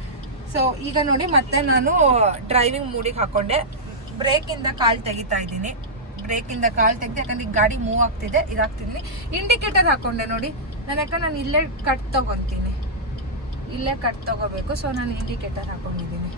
ಸೊ ಈಗ ನೋಡಿ ಮತ್ತೆ ನಾನು ಡ್ರೈವಿಂಗ್ ಮೂಡಿಗೆ ಹಾಕೊಂಡೆ. ಬ್ರೇಕಿಂದ ಕಾಲು ತೆಗಿತಾ ಇದ್ದೀನಿ. ಬ್ರೇಕಿಂದ ಕಾಲು ತೆಗೆದು, ಯಾಕಂದ್ರೆ ಈಗ ಗಾಡಿ ಮೂವ್ ಆಗ್ತಿದೆ, ಇದಾಗ್ತಿದ್ದೀನಿ. ಇಂಡಿಕೇಟರ್ ಹಾಕೊಂಡೆ ನೋಡಿ ನಾನು, ಯಾಕಂದ್ರೆ ನಾನು ಇಲ್ಲೇ ಕಟ್ ತಗೊತೀನಿ, ಇಲ್ಲೇ ಕಟ್ ತಗೋಬೇಕು. ಸೊ ನಾನು ಇಂಡಿಕೇಟರ್ ಹಾಕೊಂಡಿದ್ದೀನಿ.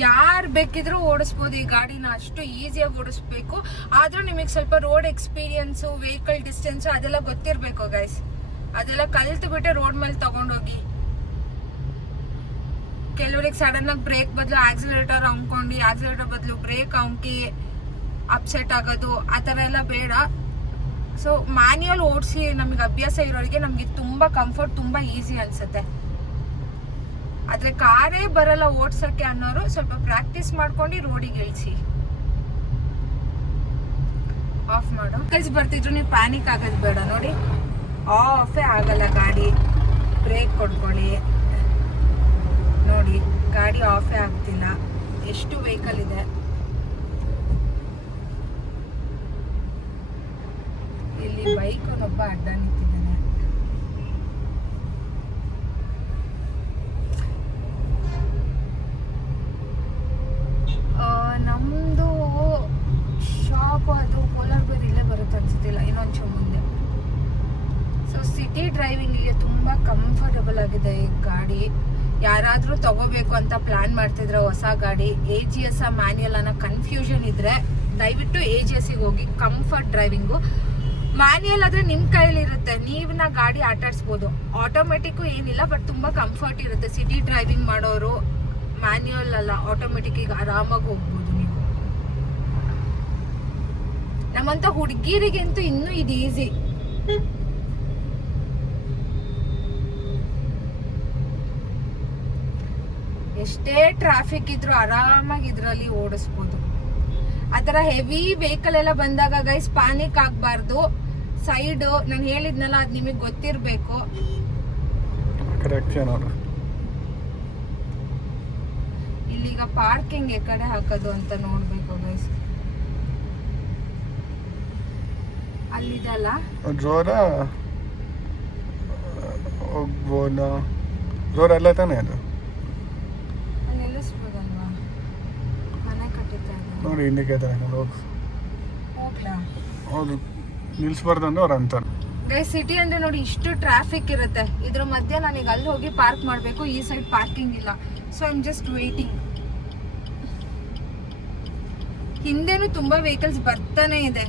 ಯಾರು ಬೇಕಿದ್ರೂ ಓಡಿಸ್ಬೋದು ಈ ಗಾಡಿನ, ಅಷ್ಟು ಈಸಿಯಾಗಿ ಓಡಿಸ್ಬೇಕು. ಆದ್ರೂ ನಿಮಗೆ ಸ್ವಲ್ಪ ರೋಡ್ ಎಕ್ಸ್ಪೀರಿಯನ್ಸು, ವೆಹಿಕಲ್ ಡಿಸ್ಟೆನ್ಸು ಅದೆಲ್ಲ ಗೊತ್ತಿರಬೇಕು ಗೈಸ್. ಅದೆಲ್ಲ ಕಲ್ತು ಬಿಟ್ಟೆ ರೋಡ್ ಮೇಲೆ ತಗೊಂಡೋಗಿ. ಕೆಲವರಿಗೆ ಸಡನ್ ಆಗಿ ಬ್ರೇಕ್ ಬದಲು ಆಕ್ಸಿಲೇಟರ್ ಅಂದ್ಕೊಂಡು, ಆಕ್ಸಿಲೇಟರ್ ಬದಲು ಬ್ರೇಕ್ ಅಂಕಿ ಅಪ್ಸೆಟ್ ಆಗೋದು, ಆ ಥರ ಎಲ್ಲ ಬೇಡ. ಸೊ ಮ್ಯಾನ್ಯುಯಲ್ ಓಡಿಸಿ ನಮಗೆ ಅಭ್ಯಾಸ ಇರೋರಿಗೆ ನಮಗೆ ತುಂಬ ಕಂಫರ್ಟ್, ತುಂಬ ಈಸಿ ಅನಿಸುತ್ತೆ. ಆದರೆ ಕಾರೇ ಬರಲ್ಲ ಓಡ್ಸೋಕ್ಕೆ ಅನ್ನೋರು ಸ್ವಲ್ಪ ಪ್ರಾಕ್ಟೀಸ್ ಮಾಡ್ಕೊಂಡು ರೋಡಿಗೆ ಇಳಿಸಿ. ಆಫ್ ಮಾಡು. ವೆಹಿಕಲ್ಸ್ ಬರ್ತಿದ್ರು ನೀವು ಪ್ಯಾನಿಕ್ ಆಗೋದು ಬೇಡ. ನೋಡಿ ಆಫೇ ಆಗಲ್ಲ ಗಾಡಿ. ಬ್ರೇಕ್ ಕೊಡ್ಕೊಳ್ಳಿ. ನೋಡಿ ಗಾಡಿ ಆಫೇ ಆಗ್ತಿಲ್ಲ. ಎಷ್ಟು ವೆಹಿಕಲ್ ಇದೆ. ಇಲ್ಲಿ ಬೈಕ್ ಒಬ್ಬ ಅಡ್ಡ ನಿಂತಿದ್ದಾನೆ. ನಮ್ಮದು ಶಾಪ್ ಅದು ಕೋಲಾರ ಬೇರೆ ಇಲ್ಲೇ ಬರುತ್ತೆ ಅನ್ಸುತ್ತಿಲ್ಲ, ಇನ್ನೊಂಚೂರು ಮುಂದೆ. ಸೊ ಸಿಟಿ ಡ್ರೈವಿಂಗಿಗೆ ತುಂಬ ಕಂಫರ್ಟಬಲ್ ಆಗಿದೆ ಈ ಗಾಡಿ. ಯಾರಾದರೂ ತಗೋಬೇಕು ಅಂತ ಪ್ಲ್ಯಾನ್ ಮಾಡ್ತಿದ್ರೆ ಹೊಸ ಗಾಡಿ, AGS ಮ್ಯಾನ್ಯಲ್ ಅನ್ನೋ ಕನ್ಫ್ಯೂಷನ್ ಇದ್ದರೆ ದಯವಿಟ್ಟು AGSಗೆ ಹೋಗಿ. Comfort driving. ಮ್ಯಾನ್ಯಲ್ ಆದರೆ ನಿಮ್ಮ ಕೈಲಿರುತ್ತೆ, ನೀವನ್ನ ಗಾಡಿ ಆಟಾಡಿಸ್ಬೋದು. ಆಟೋಮೆಟಿಕ್ಕು ಏನಿಲ್ಲ, ಬಟ್ ತುಂಬ ಕಂಫರ್ಟ್ ಇರುತ್ತೆ. ಸಿಟಿ ಡ್ರೈವಿಂಗ್ ಮಾಡೋರು ಮ್ಯಾನ್ಯುಯಲ್ ಅಲ್ಲ, ಆಟೋಮೆಟಿಕ್ ಆರಾಮಾಗಿ ಹೋಗ್ಬೋದು ನೀವು. ನಮ್ಮಂತ ಹುಡುಗಿರಿಗಂತೂ ಇನ್ನೂ ಇದು ಈಸಿ. ಎಷ್ಟೇ ಟ್ರಾಫಿಕ್ ಇದ್ರೂ ಆರಾಮಾಗಿ ಇದ್ರಲ್ಲಿ ಓಡಿಸ್ಬೋದು. ಆ ಥರ ಹೆವಿ ವೆಹಿಕಲ್ ಎಲ್ಲ ಬಂದಾಗ ಗೈಸ್ ಪ್ಯಾನಿಕ್ ಆಗಬಾರ್ದು. ಸೈಡ್ ನಾನು ಹೇಳಿದ್ನಲ್ಲ, ಅದು ನಿಮಗೆ ಗೊತ್ತಿರಬೇಕು. ಇಲ್ಲಿಗ ಪಾರ್ಕಿಂಗ್ ಈ ಕಡೆ ಹಾಕೋದು ಅಂತ ನೋಡ್ಬೇಕು ಗೈಸ್. ಅಲ್ಲಿದಲ್ಲ ರೋಡ ರೋಡ್ ಅಲ್ಲ ತಾನೇ ಅದು. ನಿಲ್ಲಿಸ್ಬೋದಲ್ವಾ? ಮನೆ ಕಟ್ಟಿದ್ದಾರೆ ನೋಡಿ, ಇಂಡಿಕೇಟರ್ ಹೋಗ್ಲಾ. ಹೌದು, ನಿಲ್ಲಿಸ್ಬಾರ್ದು ಅಂದ್ರೆ ಅವ್ರು ಅಂತಾರೆ. ಗೈಸ್ ಸಿಟಿ ಅಂದ್ರೆ ನೋಡಿ ಇಷ್ಟು ಟ್ರಾಫಿಕ್ ಇರುತ್ತೆ. ಇದ್ರ ಮಧ್ಯೆ ನನಗೆ ಅಲ್ಲಿ ಹೋಗಿ ಪಾರ್ಕ್ ಮಾಡಬೇಕು, ಈ ಸೈಡ್ ಪಾರ್ಕಿಂಗ್ ಇಲ್ಲ. So I am just waiting. ಹಿಂದೆನೂ ತುಂಬಾ ವೆಹಿಕಲ್ಸ್ ಬರ್ತಾನೆ ಇದೆ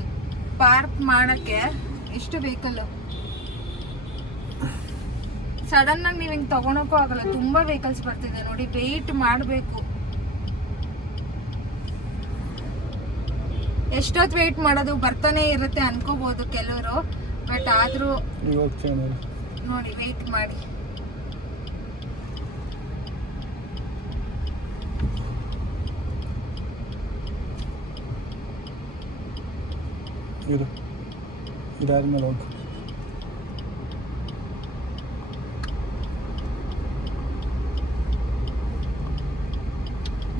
ಪಾರ್ಕ್ ಮಾಡಕ್ಕೆ. ಎಷ್ಟು ವೆಹಿಕಲ್ ಸಡನ್ ಆಗಿ ನೀವು ಹಿಂಗೆ ತಗೊಳಕ್ಕೂ ಆಗಲ್ಲ, ತುಂಬಾ ವೆಹಿಕಲ್ಸ್ ಬರ್ತಿದೆ ನೋಡಿ. ವೇಟ್ ಮಾಡಬೇಕು. ಎಷ್ಟೊತ್ತು ವೇಟ್ ಮಾಡೋದು, ಬರ್ತಾನೆ ಇರುತ್ತೆ ಅನ್ಕೋಬಹುದು ಕೆಲವರು, ಬಟ್ ಆದ್ರೂ ನೋಡಿ ವೇಟ್ ಮಾಡಿ. ಇದಾದ್ಮೇಲೆ ಹೋಗಿ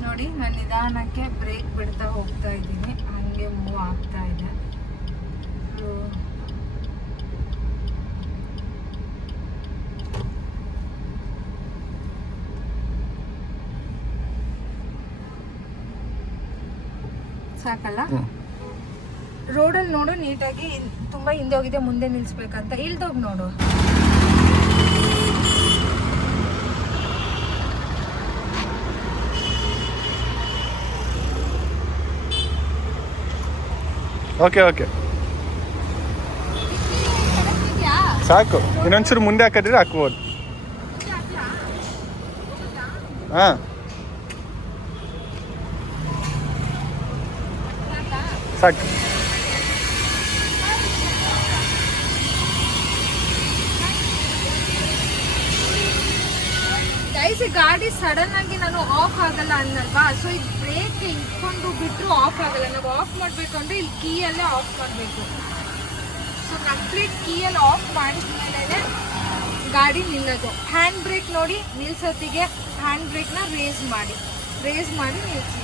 ನೋಡಿ, ನಾನು ನಿಧಾನಕ್ಕೆ ಬ್ರೇಕ್ ಬಿಡ್ತಾ ಹೋಗ್ತಾ ಇದ್ದೀನಿ, ಹಂಗೆ ಮೂವ್ ಆಗ್ತಾ ಇದೆ. ಸಾಕಲ್ಲ? ರೋಡಲ್ಲಿ ನೋಡು ನೀಟಾಗಿ, ತುಂಬಾ ಹಿಂದೆ ಹೋಗಿದೆ, ಮುಂದೆ ನಿಲ್ಸ್ಬೇಕಂತ. ಇಳ್ದೋಗಿ ನೋಡು. ಓಕೆ ಸಾಕು. ಇನ್ನೊಂದ್ಸರಿ ಮುಂದೆ ಹಾಕಿದ್ರೆ ಹಾಕ್ಬೋದು. ಹಾಂ ಸಾಕು. ಗೈಸ್, ಗಾಡಿ ಸಡನ್ ಆಗಿ ನಾನು ಆಫ್ ಆಗಲ್ಲ ಅನ್ನಲ್ವಾ, ಸೊ ಇದು ಬ್ರೇಕ್ ಇಟ್ಕೊಂಡು ಬಿಟ್ಟರು ಆಫ್ ಆಗಲ್ಲ. ನಾವು ಆಫ್ ಮಾಡಬೇಕಂದ್ರೆ ಇಲ್ಲಿ ಕೀಯಲ್ಲೇ ಆಫ್ ಮಾಡಬೇಕು. ಸೊ ಕಂಪ್ಲೀಟ್ ಕೀಯಲ್ಲಿ ಆಫ್ ಮಾಡಿದ್ಮೇಲೆ ಗಾಡಿ ನಿಲ್ಲೋದು. ಹ್ಯಾಂಡ್ ಬ್ರೇಕ್ ನೋಡಿ, ನಿಲ್ಸೋತ್ತಿಗೆ ಹ್ಯಾಂಡ್ ಬ್ರೇಕ್ನ ರೇಸ್ ಮಾಡಿ ನಿಲ್ಲಿಸಿ.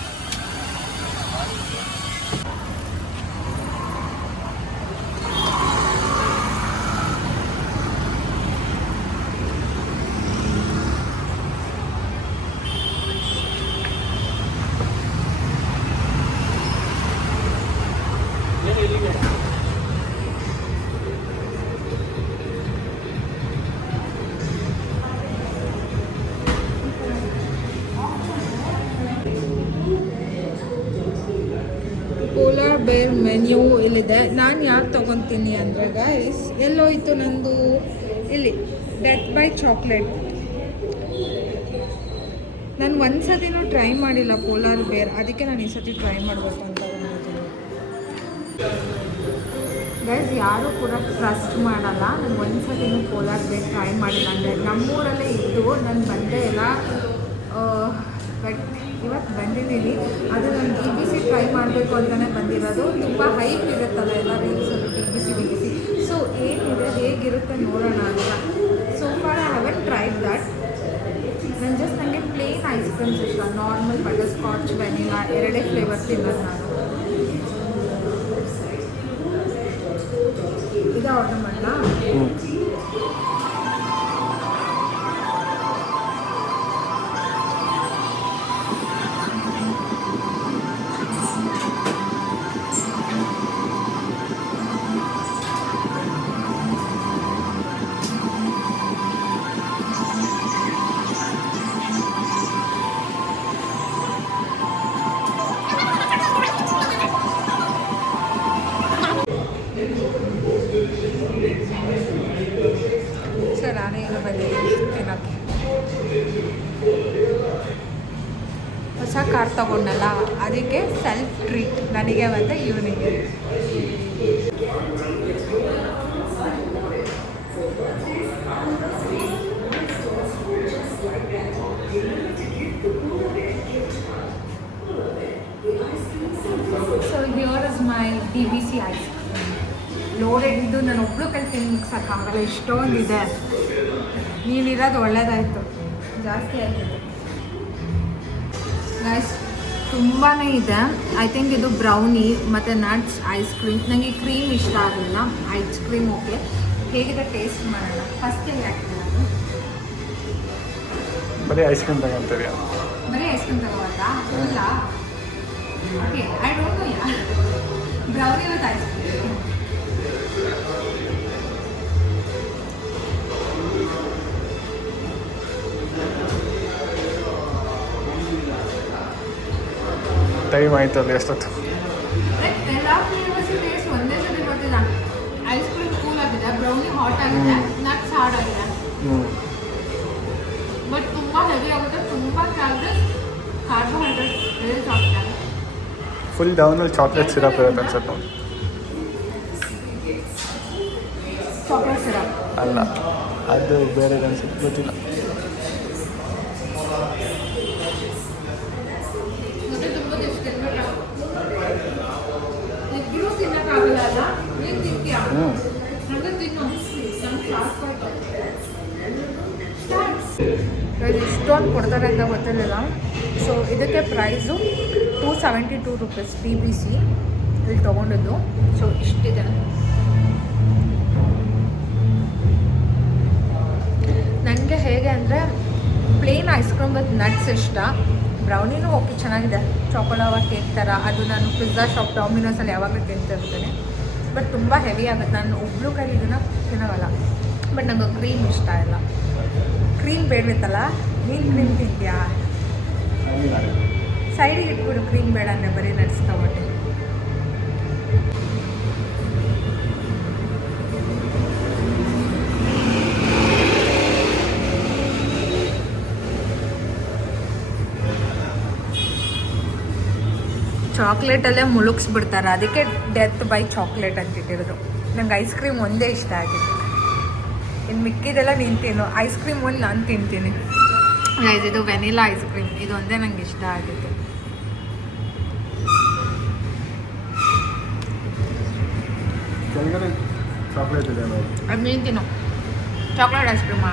ಪೋಲಾರ್ ಬೇರ್ ಮೆನ್ಯೂ ಇಲ್ಲಿದೆ. ನಾನು ಯಾಕೆ ತೊಗೊತೀನಿ ಅಂದರೆ ಗೈಸ್, ಎಲ್ಲೋಯ್ತು ನಂದು, ಇಲ್ಲಿ ಡೆತ್ ಬೈ ಚಾಕ್ಲೇಟ್. ನಾನು ಒಂದ್ಸತಿನೂ ಟ್ರೈ ಮಾಡಿಲ್ಲ ಪೋಲಾರ್ ಬೇರ್, ಅದಕ್ಕೆ ನಾನು ಈ ಸತಿ ಟ್ರೈ ಮಾಡಬೇಕು ಅಂತ ಬಂದಿದ್ದೀನಿ. ಗೈಸ್, ಯಾರೂ ಕೂಡ ಟ್ರಸ್ಟ್ ಮಾಡಲ್ಲ, ನಾನು ಒಂದ್ಸತಿನೂ ಪೋಲಾರ್ ಬೇರ್ ಟ್ರೈ ಮಾಡಿಲ್ಲ. ಅಂದರೆ ನಮ್ಮೂರಲ್ಲೇ ಇದ್ದು ನಾನು ಬಂದೇ ಇಲ್ಲ, ಬಟ್ ಇವತ್ತು ಬಂದಿದ್ದೀನಿ. ಅದು ನಾನು DBC ಟ್ರೈ ಮಾಡಬೇಕು ಅಂತಲೇ ಬಂದಿರೋದು. ತುಂಬ ಹೈಪ್ ಇರುತ್ತಲ್ಲ ಎಲ್ಲ ರೀಲ್ಸಲ್ಲಿ DBC. ಸೊ ಏನಿದೆ, ಹೇಗಿರುತ್ತೆ ನೋಡೋಣ ಅಂತ. So for I haven tried that. ನನಗೆ ಪ್ಲೇನ್ ಐಸ್ ಕ್ರೀಮ್ಸ್ ಇಷ್ಟ, ನಾರ್ಮಲ್ ಬಟರ್ ಸ್ಕಾಚ್, ವೆನಿಲಾ, ಎರಡೇ ಫ್ಲೇವರ್ ತಿನ್ನೋದು ನಾನು. ಇದು ಆರ್ಡರ್ ಮಾಡಲಾ? ನಾನೇ ಈಗ ಬಂದಿದ್ದೀನಿ ತಿನ್ನೋಕ್ಕೆ. ಹೊಸ ಕಾರ್ ತಗೊಂಡಲ್ಲ, ಅದಕ್ಕೆ ಸೆಲ್ಫ್ ಟ್ರೀಟ್ ನನಗೆ ಮತ್ತು ಇವನಿಗೆ. So here is my DBC ice cream. Loaded. ಇದು ನಾನು ಒಬ್ಳು ಕೈ ತಿನ್ನಕ್ಕಾಗಲ್ಲ, ಇಷ್ಟೊಂದಿದೆ. ನೀನಿರೋದು ಒಳ್ಳೇದಾಯಿತು, ಜಾಸ್ತಿ ಆಯ್ತು ಗೈಸ್. ತುಂಬಾ ಇದೆ. ಐ ಥಿಂಕ್ ಇದು ಬ್ರೌನಿ ಮತ್ತು ನಟ್ಸ್ ಐಸ್ ಕ್ರೀಮ್. ನನಗೆ ಕ್ರೀಮ್ ಇಷ್ಟ ಆಗಲಿಲ್ಲ, ಐಸ್ ಕ್ರೀಮ್ ಓಕೆ. ಹೇಗಿದೆ ಟೇಸ್ಟ್ ಮಾಡೋಣ. ಫಸ್ಟ್ ಏನು ಹಾಕ್ತೀನಿ ನಾನು? ಬರೀ ಐಸ್ ಕ್ರೀಮ್ ತಗೊಂತೀವಿ. ಬರೀ ಐಸ್ ಕ್ರೀಮ್ ತಗೋಬೋದಾ? ಇಲ್ಲ, okay. I don't know yeah. Brownie with ice cream. Time ಆಯ್ತು ಅಲ್ಲಿ ಎಷ್ಟೊತ್ತು. ಎಲ್ಲ ಫ್ಲೇವರ್ಸ್ ಟೇಸ್ಟ್ ಒಂದೇ ಸಲ ಬರ್ತಿಲ್ಲ. ಐಸ್ ಕ್ರೀಮ್ ಕೂಲ್ ಆಗಿದೆ, ಬ್ರೌನಿ ಹಾಟ್ ಆಗಿದೆ, ನಟ್ಸ್ ಹಾರ್ಡ್ ಆಗಿದೆ. ಬಟ್ ತುಂಬ ಹೆವಿ ಆಗುತ್ತೆ, ತುಂಬ ಕ್ಯಾಲರೀಸ್, ಕಾರ್ಬೋಹೈಡ್ರೇಟ್ ರಿಲೀಸ್ ಆಗ್ತದೆ. ಫುಲ್ ಡೌನಲ್ಲಿ ಚಾಕ್ಲೇಟ್ ಸಿರಪ್ ಇರುತ್ತೆ ಅನ್ಸುತ್ತೆ ನೋಡಿ. ಚಾಕ್ಲೇಟ್ ಸಿರಪ್ ಅಲ್ಲ, ಅದು ಬೇರೆ ಅನ್ಸುತ್ತೆ, ಗೊತ್ತಿಲ್ಲ. ಮತ್ತೆ ತುಂಬ ಟೇಸ್ಟ್ ತಿನ್ಬೇಕ. ಇಬ್ಬರು ತಿನ್ನಕ್ಕಾಗಲ್ಲ ಅಲ್ಲ, ನೀನು ತಿಂತೀಯಾ? ನನಗೆ ತಿನ್ನು, ನಂಗೆ ಇಷ್ಟೊಂದು ಕೊಡ್ತಾರೆ ಅಂತ ಗೊತ್ತಿರಲಿಲ್ಲ. ಸೊ ಇದಕ್ಕೆ ಪ್ರೈಸು 272 ರೂಪೀಸ್ TBC ಇಲ್ಲಿ ತೊಗೊಂಡಿದ್ದು. ಸೊ ಇಷ್ಟಿದೆ. ನನಗೆ ಹೇಗೆ ಅಂದರೆ plain ice cream with nuts ಇಷ್ಟ. ಬ್ರೌನಿನೂ ಓಕೆ ಚೆನ್ನಾಗಿದೆ, ಚಾಕೊಲಾವಾ ಕೇಕ್ ಥರ. ಅದು ನಾನು ಪಿಜ್ಜಾ ಶಾಪ್ ಡಾಮಿನೋಸಲ್ಲಿ ಯಾವಾಗಲೂ ತಿಂತಿರ್ತೀನಿ. ಬಟ್ ತುಂಬ ಹೆವಿ ಆಗುತ್ತೆ, ನಾನು ಒಬ್ಳು ಕೈಲಿ ಇದನ್ನು ತಿನ್ನೋಲ್ಲ. ಬಟ್ ನನಗೆ ಕ್ರೀಮ್ ಇಷ್ಟ ಇಲ್ಲ. ಕ್ರೀಮ್ ಬೇಡಬೇಕಲ್ಲ, ನೀನು ಕ್ರೀಮ್ ತಿಂತೀಯಾ? ಸೈಡಿಗೆ ಇಟ್ಬಿಡು, ಕ್ರೀಮ್ ಬೇಡ ಅಂದರೆ ಬರೀ ನಟ್ಸ್ ತಗೊಂಡೆ. ಚಾಕ್ಲೇಟಲ್ಲೇ ಮುಳುಗಿಸ್ಬಿಡ್ತಾರೆ, ಅದಕ್ಕೆ ಡೆತ್ ಬೈ ಚಾಕ್ಲೇಟ್ ಅಂತ ಇಟ್ಟಿರೋದು. ನಂಗೆ ಐಸ್ ಕ್ರೀಮ್ ಒಂದೇ ಇಷ್ಟ ಆಗಿದೆ, ಇನ್ನು ಮಿಕ್ಕಿದೆಲ್ಲ ನೀನು ತಿನ್ನು. ಐಸ್ ಕ್ರೀಮ್ ಒಂದು ನಾನು ತಿಂತೀನಿ. ಇದು ವೆನಿಲಾ ಐಸ್ ಕ್ರೀಮ್, ಇದು ಒಂದೇ ನಂಗೆ ಇಷ್ಟ ಆಗಿತ್ತು. ಚಾಕ್ಲೇಟ್ ಇದೆ ನೋಡಿ, ಅದು ನೀನು ತಿನ್ನು. ಚಾಕ್ಲೇಟ್ ಐಸ್ ಕ್ರೀಮಾ?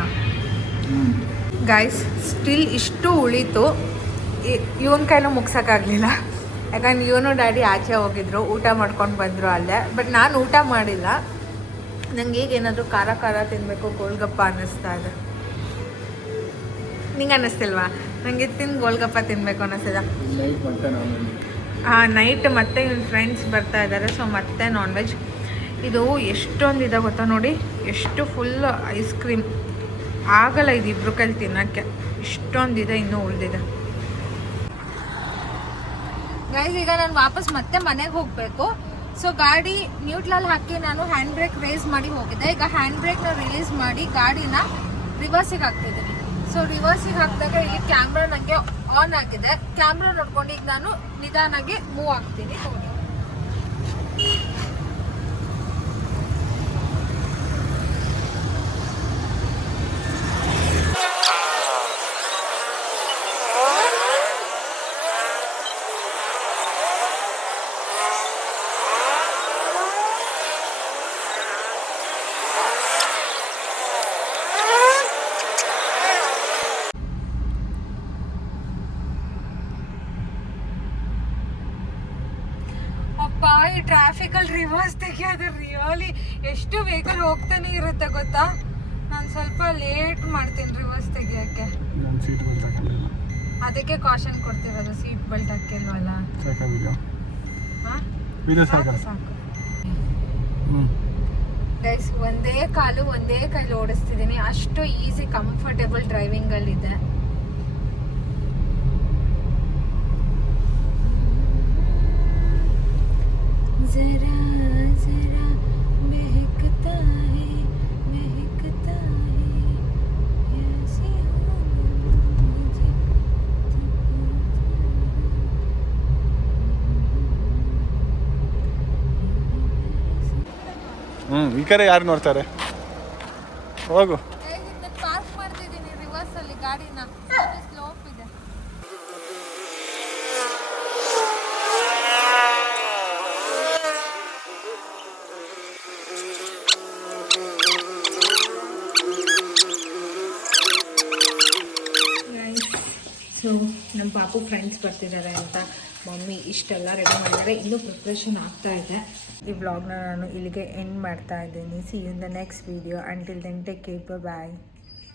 ಗೈಸ್, ಸ್ಟಿಲ್ ಇಷ್ಟು ಉಳೀತು. ಇವನ ಕೈಲೂ ಮುಗ್ಸೋಕ್ಕಾಗಲಿಲ್ಲ, ಯಾಕಂದ್ರೆ ಇವನು ಡ್ಯಾಡಿ ಆಚೆ ಹೋಗಿದ್ರು, ಊಟ ಮಾಡ್ಕೊಂಡು ಬಂದರು ಅಲ್ಲೇ. ಬಟ್ ನಾನು ಊಟ ಮಾಡಿಲ್ಲ, ನಂಗೆ ಈಗ ಏನಾದರೂ ಖಾರ ಖಾರ ತಿನ್ನಬೇಕು, ಗೋಲ್ಗಪ್ಪ ಅನ್ನಿಸ್ತಾ ಇದೆ. ನಿಂಗೆ ಅನ್ನಿಸ್ತಿಲ್ವಾ? ನನಗೆ ತಿಂದು ಗೋಲ್ಗಪ್ಪ ತಿನ್ನಬೇಕು ಅನ್ನಿಸ್ತಿದೆ. ಹಾಂ, ನೈಟ್ ಮತ್ತೆ ಇವನ ಫ್ರೆಂಡ್ಸ್ ಬರ್ತಾ ಇದ್ದಾರೆ, ಸೊ ಮತ್ತೆ ನಾನ್ ವೆಜ್. ಇದು ಎಷ್ಟೊಂದಿದೆ ಗೊತ್ತಾ ನೋಡಿ, ಎಷ್ಟು ಫುಲ್ ಐಸ್ ಕ್ರೀಮ್ ಆಗಲ್ಲ ಇದು ಇಬ್ರು ಕೈಲಿ ತಿನ್ನೋಕ್ಕೆ. ಇಷ್ಟೊಂದಿದೆ, ಇನ್ನೂ ಉಳಿದಿದೆ. ಗೈಸ್, ಈಗ ನಾನು ವಾಪಸ್ ಮತ್ತೆ ಮನೆಗೆ ಹೋಗಬೇಕು. ಸೊ ಗಾಡಿ ನ್ಯೂಟ್ರಲ್ ಹಾಕಿ ನಾನು ಹ್ಯಾಂಡ್ ಬ್ರೇಕ್ ರೇಸ್ ಮಾಡಿ ಹೋಗಿದ್ದೆ. ಈಗ ಹ್ಯಾಂಡ್ ಬ್ರೇಕ್ನ ರಿಲೀಸ್ ಮಾಡಿ ಗಾಡಿನ ರಿವರ್ಸಿಗೆ ಹಾಕ್ತಿದ್ದೀನಿ. ಸೊ ರಿವರ್ಸಿಗೆ ಹಾಕಿದಾಗ ಇಲ್ಲಿ ಕ್ಯಾಮ್ರಾ ನನಗೆ ಆನ್ ಆಗಿದೆ. ಕ್ಯಾಮ್ರಾ ನೋಡ್ಕೊಂಡು ಈಗ ನಾನು ನಿಧಾನಾಗಿ ಮೂವ್ ಆಗ್ತೀನಿ. ನೋಡಿ, ಈ ಟ್ರಾಫಿಕಲ್ಲಿ ರಿವರ್ಸ್ ತೆಗಿಯೋದು ರಿಯಲಿ ಎಷ್ಟು ವೆಹಿಕಲ್ ಹೋಗ್ತಾನೆ ಇರುತ್ತೆ ಗೊತ್ತಾ. ನಾನು ಸ್ವಲ್ಪ ಲೇಟ್ ಮಾಡ್ತೀನಿ ರಿವರ್ಸ್ ತೆಗಿಯೋಕ್ಕೆ, ಅದಕ್ಕೆ ಕಾಷನ್ ಕೊಡ್ತಿರೋದು. ಸೀಟ್ ಬೆಲ್ಟ್ ಹಾಕಿಲ್ವಲ್ಲ. ಸಾಕು ಗೈಸ್, ಒಂದೇ ಕೈಲಿ ಓಡಿಸ್ತಿದ್ದೀನಿ. ಅಷ್ಟು ಈಸಿ ಕಂಫರ್ಟೇಬಲ್ ಡ್ರೈವಿಂಗಲ್ಲಿದೆ. जरा जरा महकता है ऐसी मुझे ಈ ಕಡೆ ಯಾರು ನೋಡ್ತಾರೆ? ಹೋಗು. ಪಾರ್ಕ್ ಮಾಡ್ತಿದ್ದೀನಿ ರಿವರ್ಸ್ ಅಲ್ಲಿ ಗಾಡಿನ. ಸ್ಲೋಪ್ ಇದೆ. ಸೊ ನಮ್ಮ ಪಾಪು ಫ್ರೆಂಡ್ಸ್ ಬರ್ತಿದ್ದಾರೆ ಅಂತ ಮಮ್ಮಿ ಇಷ್ಟೆಲ್ಲ ರೆಡಿ ಮಾಡಿದ್ದಾರೆ. ಇನ್ನೂ ಪ್ರಿಪ್ರೇಷನ್ ಆಗ್ತಾ ಇದೆ. ಈ ವ್ಲಾಗ್ನ ನಾನು ಇಲ್ಲಿಗೆ ಎಂಡ್ ಮಾಡ್ತಾ ಇದ್ದೀನಿ. See you in the next video. Until then take care, bye.